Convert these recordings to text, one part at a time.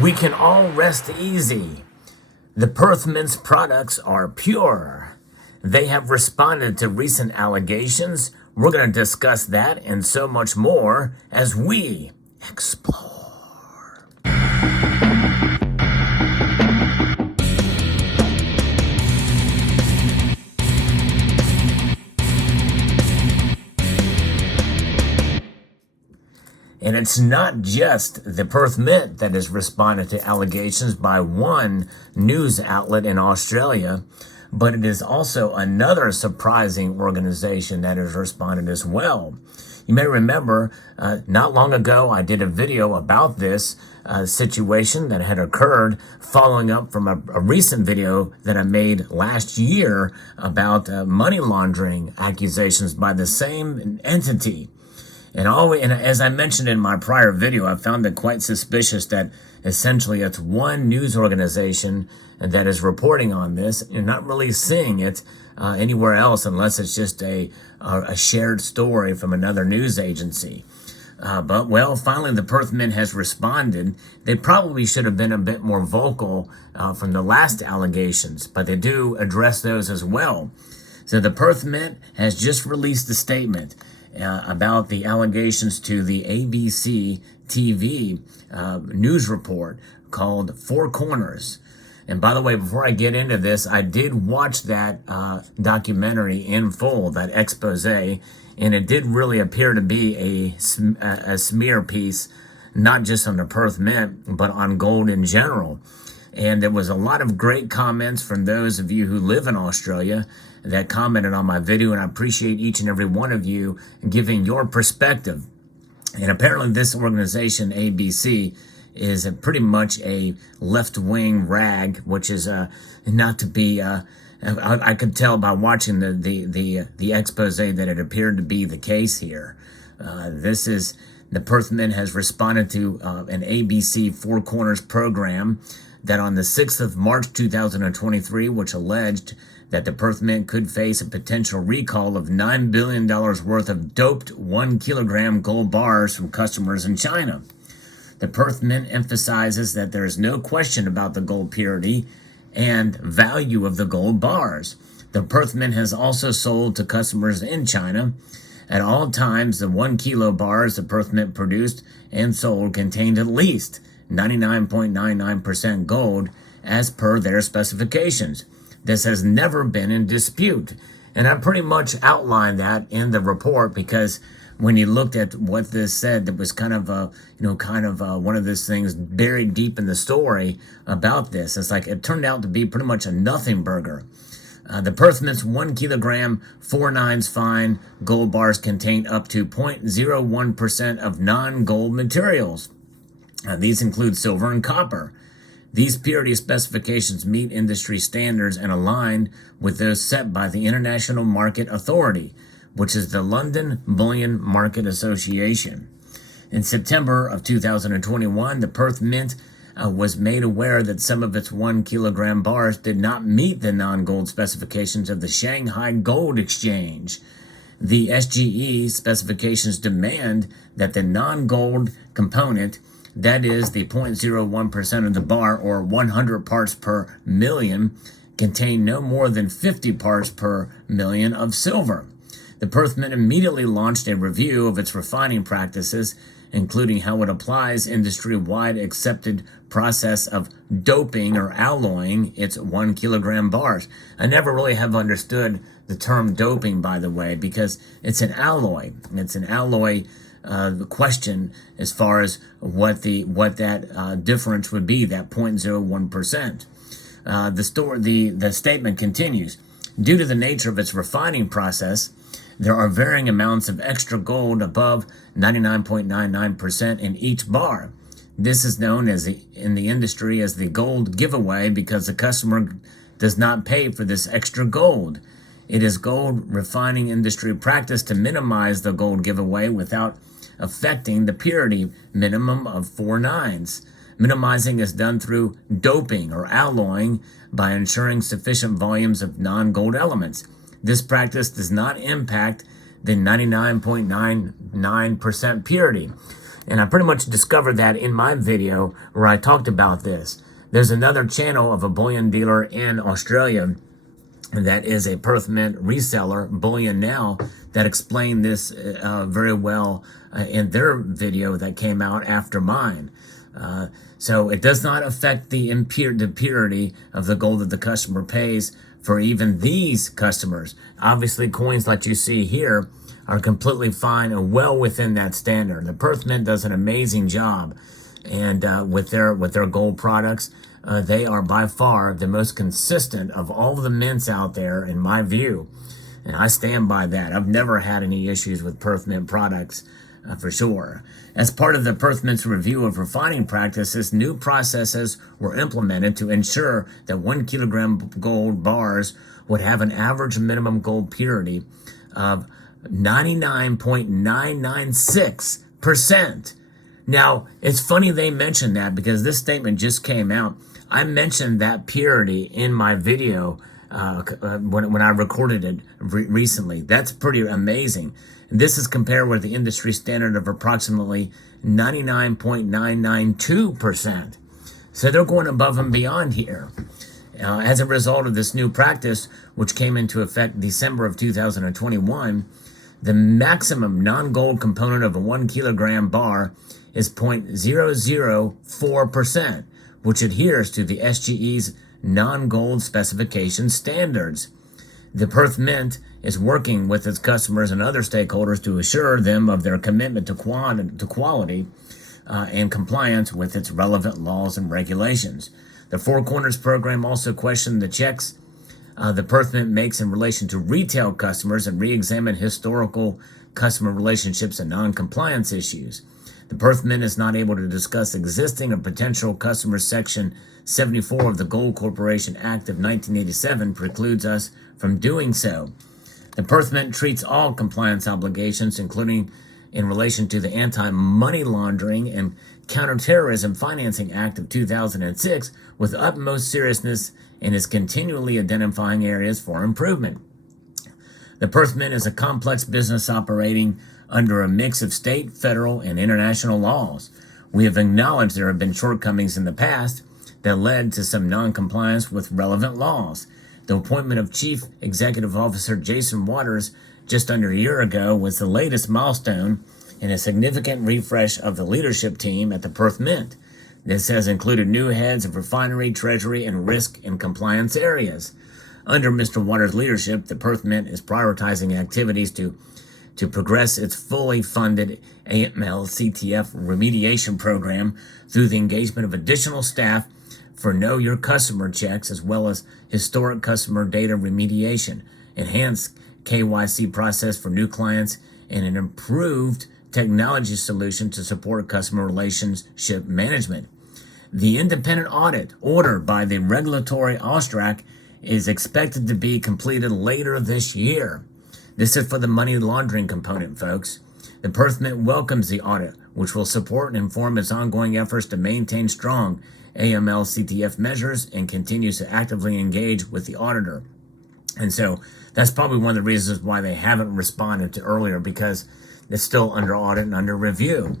We can all rest easy. The Perth Mint's products are pure. They have responded to recent allegations. We're going to discuss that and so much more as we explore. And it's not just the Perth Mint that has responded to allegations by one news outlet in Australia, but it is also another surprising organization that has responded as well. You may remember not long ago I did a video about this situation that had occurred following up from a recent video that I made last year about money laundering accusations by the same entity. And as I mentioned in my prior video, I found it quite suspicious that essentially it's one news organization that is reporting on this. You're not really seeing it anywhere else unless it's just a shared story from another news agency. But finally the Perth Mint has responded. They probably should have been a bit more vocal from the last allegations, but they do address those as well. So the Perth Mint has just released a statement about the allegations to the ABC TV news report called Four Corners. And by the way, before I get into this, I did watch that documentary in full, that expose, and it did really appear to be a smear piece, not just on the Perth Mint, but on gold in general. And there was a lot of great comments from those of you who live in Australia that commented on my video, and I appreciate each and every one of you giving your perspective. And apparently this organization, ABC, is pretty much a left-wing rag, which is not to be... I could tell by watching the expose that it appeared to be the case here. The Perth Mint has responded to an ABC Four Corners program that on the 6th of March 2023, which alleged that the Perth Mint could face a potential recall of $9 billion worth of doped 1 kilogram gold bars from customers in China. The Perth Mint emphasizes that there is no question about the gold purity and value of the gold bars. The Perth Mint has also sold to customers in China. At all times, the 1 kilo bars the Perth Mint produced and sold contained at least 99.99% gold as per their specifications. This has never been in dispute. And I pretty much outlined that in the report because when you looked at what this said, that was kind of one of those things buried deep in the story about this. It's like it turned out to be pretty much a nothing burger. The Perth Mint's 1 kilogram 4/9 fine gold bars contain up to 0.01% of non-gold materials. These include silver and copper. These purity specifications meet industry standards and align with those set by the International Market Authority, which is the London Bullion Market Association. In September of 2021, the Perth Mint was made aware that some of its 1 kilogram bars did not meet the non-gold specifications of the Shanghai Gold Exchange. The SGE specifications demand that the non-gold component, that is the 0.01% of the bar or 100 parts per million, contain no more than 50 parts per million of silver. The Perth Mint immediately launched a review of its refining practices, including how it applies industry-wide accepted process of doping or alloying its 1 kilogram bars. I never really have understood the term doping, by the way, because it's an alloy. It's an alloy question as far as what that difference would be, that 0.01%. The statement continues. Due to the nature of its refining process, there are varying amounts of extra gold above 99.99% in each bar. This is known in the industry as the gold giveaway because the customer does not pay for this extra gold. It is gold refining industry practice to minimize the gold giveaway without affecting the purity minimum of 4/9. Minimizing is done through doping or alloying by ensuring sufficient volumes of non-gold elements. This practice does not impact the 99.99% purity. And I pretty much discovered that in my video where I talked about this. There's another channel of a bullion dealer in Australia that is a Perth Mint reseller, Bullion Now, that explained this very well in their video that came out after mine. So it does not affect the purity of the gold that the customer pays for even these customers. Obviously, coins like you see here are completely fine and well within that standard. The Perth Mint does an amazing job, and with their gold products, they are by far the most consistent of all of the mints out there, in my view. And I stand by that. I've never had any issues with Perth Mint products, for sure. As part of the Perth Mint's review of refining practices, new processes were implemented to ensure that 1 kilogram gold bars would have an average minimum gold purity of 99.996%. Now, it's funny they mentioned that because this statement just came out. I mentioned that purity in my video when I recorded it recently. That's pretty amazing. And this is compared with the industry standard of approximately 99.992%. So they're going above and beyond here. As a result of this new practice, which came into effect December of 2021, the maximum non-gold component of a 1 kilogram bar is 0.004%, which adheres to the SGE's non-gold specification standards. The Perth Mint is working with its customers and other stakeholders to assure them of their commitment to quality and compliance with its relevant laws and regulations. The Four Corners program also questioned the checks the Perth Mint makes in relation to retail customers and re-examine historical customer relationships and non-compliance issues. The Perth Mint is not able to discuss existing or potential customers. Section 74 of the Gold Corporation Act of 1987 precludes us from doing so. The Perth Mint treats all compliance obligations, including in relation to the Anti-Money Laundering and Counterterrorism Financing Act of 2006, with utmost seriousness and is continually identifying areas for improvement. The Perth Mint is a complex business operating under a mix of state, federal, and international laws. We have acknowledged there have been shortcomings in the past that led to some non-compliance with relevant laws. The appointment of Chief Executive Officer Jason Waters just under a year ago was the latest milestone in a significant refresh of the leadership team at the Perth Mint. This has included new heads of refinery, treasury, and risk and compliance areas. Under Mr. Waters' leadership, the Perth Mint is prioritizing activities to progress its fully funded AML-CTF remediation program through the engagement of additional staff for Know Your Customer checks, as well as historic customer data remediation, enhanced KYC process for new clients, and an improved technology solution to support customer relationship management. The independent audit ordered by the regulatory Austrac is expected to be completed later this year. This is for the money laundering component, folks. The Perth Mint welcomes the audit, which will support and inform its ongoing efforts to maintain strong AML-CTF measures and continues to actively engage with the auditor. And so that's probably one of the reasons why they haven't responded to earlier, because it's still under audit and under review.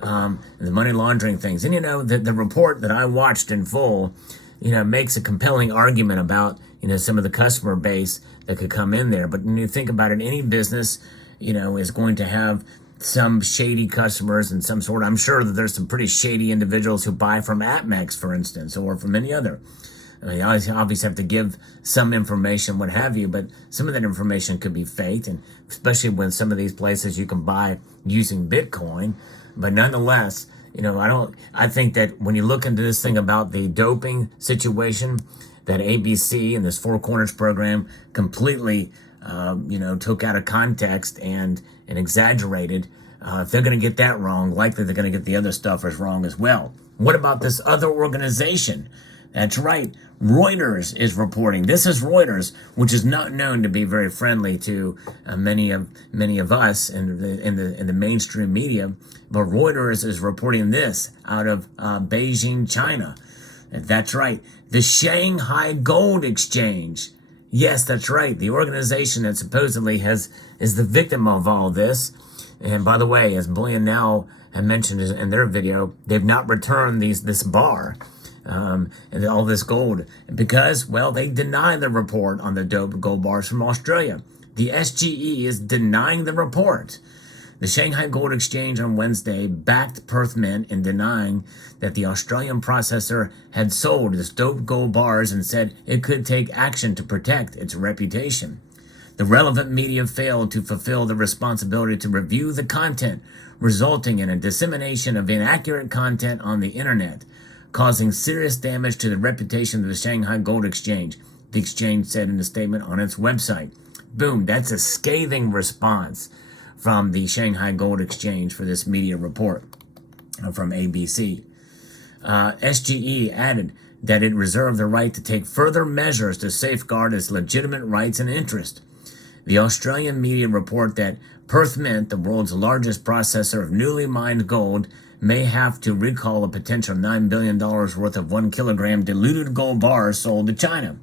The money laundering things. And, the report that I watched in full, makes a compelling argument about, some of the customer base that could come in there. But when you think about it, any business, is going to have some shady customers and some sort. I'm sure that there's some pretty shady individuals who buy from Atmex, for instance, or from any other. I mean, you obviously have to give some information, what have you, but some of that information could be faked, and especially when some of these places you can buy using Bitcoin. But nonetheless, I think that when you look into this thing about the doping situation, that ABC and this Four Corners program completely, took out of context and exaggerated. If they're going to get that wrong, likely they're going to get the other stuff as wrong as well. What about this other organization? That's right. Reuters is reporting. This is Reuters, which is not known to be very friendly to many of us in the mainstream media. But Reuters is reporting this out of Beijing, China. That's right. The Shanghai Gold Exchange. Yes, that's right. The organization that supposedly is the victim of all this. And by the way, as Bullion Now had mentioned in their video, they've not returned this bar and all this gold because, well, they deny the report on the doped gold bars from Australia. The SGE is denying the report. The Shanghai Gold Exchange on Wednesday backed Perth Mint in denying that the Australian processor had sold its doped gold bars and said it could take action to protect its reputation. The relevant media failed to fulfill the responsibility to review the content, resulting in a dissemination of inaccurate content on the internet, causing serious damage to the reputation of the Shanghai Gold Exchange, the exchange said in a statement on its website. Boom, that's a scathing response from the Shanghai Gold Exchange for this media report from ABC. SGE added that it reserved the right to take further measures to safeguard its legitimate rights and interests. The Australian media report that Perth Mint, the world's largest processor of newly mined gold, may have to recall a potential $9 billion worth of 1 kilogram diluted gold bars sold to China.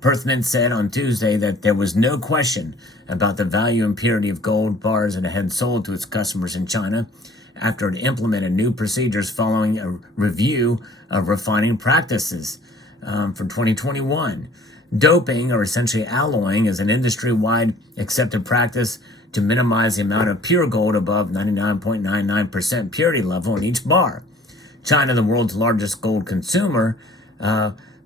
Perth Mint said on Tuesday that there was no question about the value and purity of gold bars it had sold to its customers in China after it implemented new procedures following a review of refining practices for 2021. Doping, or essentially alloying, is an industry-wide accepted practice to minimize the amount of pure gold above 99.99% purity level in each bar. China, the world's largest gold consumer,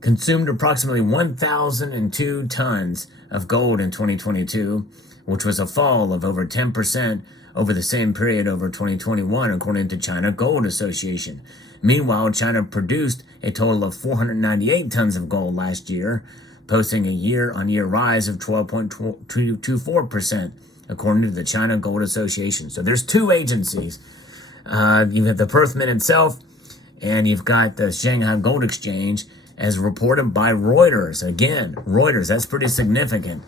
consumed approximately 1,002 tons of gold in 2022, which was a fall of over 10% over the same period over 2021, according to China Gold Association. Meanwhile, China produced a total of 498 tons of gold last year, posting a year-on-year rise of 12.24%, according to the China Gold Association. So there's two agencies. You have the Perth Mint itself, and you've got the Shanghai Gold Exchange, as reported by Reuters. Again, Reuters, that's pretty significant,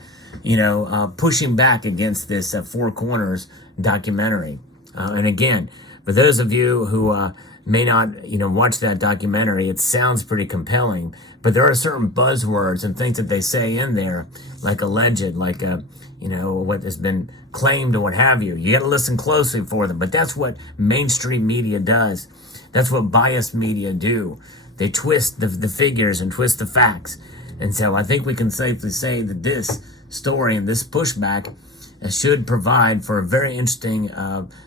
pushing back against this Four Corners documentary. And again, for those of you who may not, watch that documentary, it sounds pretty compelling, but there are certain buzzwords and things that they say in there, like alleged, like, what has been claimed or what have you. You got to listen closely for them, but that's what mainstream media does. That's what biased media do. They twist the figures and twist the facts. And so I think we can safely say that this story and this pushback should provide for a very interesting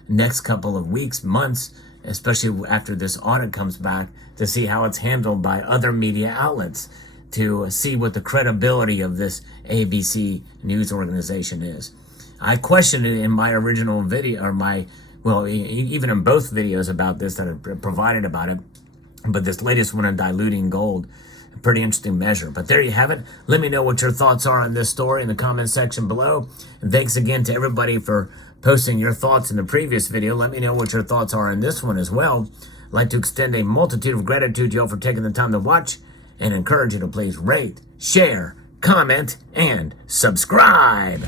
next couple of weeks, months, especially after this audit comes back, to see how it's handled by other media outlets, to see what the credibility of this ABC news organization is. I questioned it in my original video, or even in both videos about this that I provided about it, but this latest one on diluting gold, a pretty interesting measure. But there you have it. Let me know what your thoughts are on this story in the comment section below. And thanks again to everybody for posting your thoughts in the previous video. Let me know what your thoughts are in this one as well. I'd like to extend a multitude of gratitude to you all for taking the time to watch, and encourage you to please rate, share, comment, and subscribe.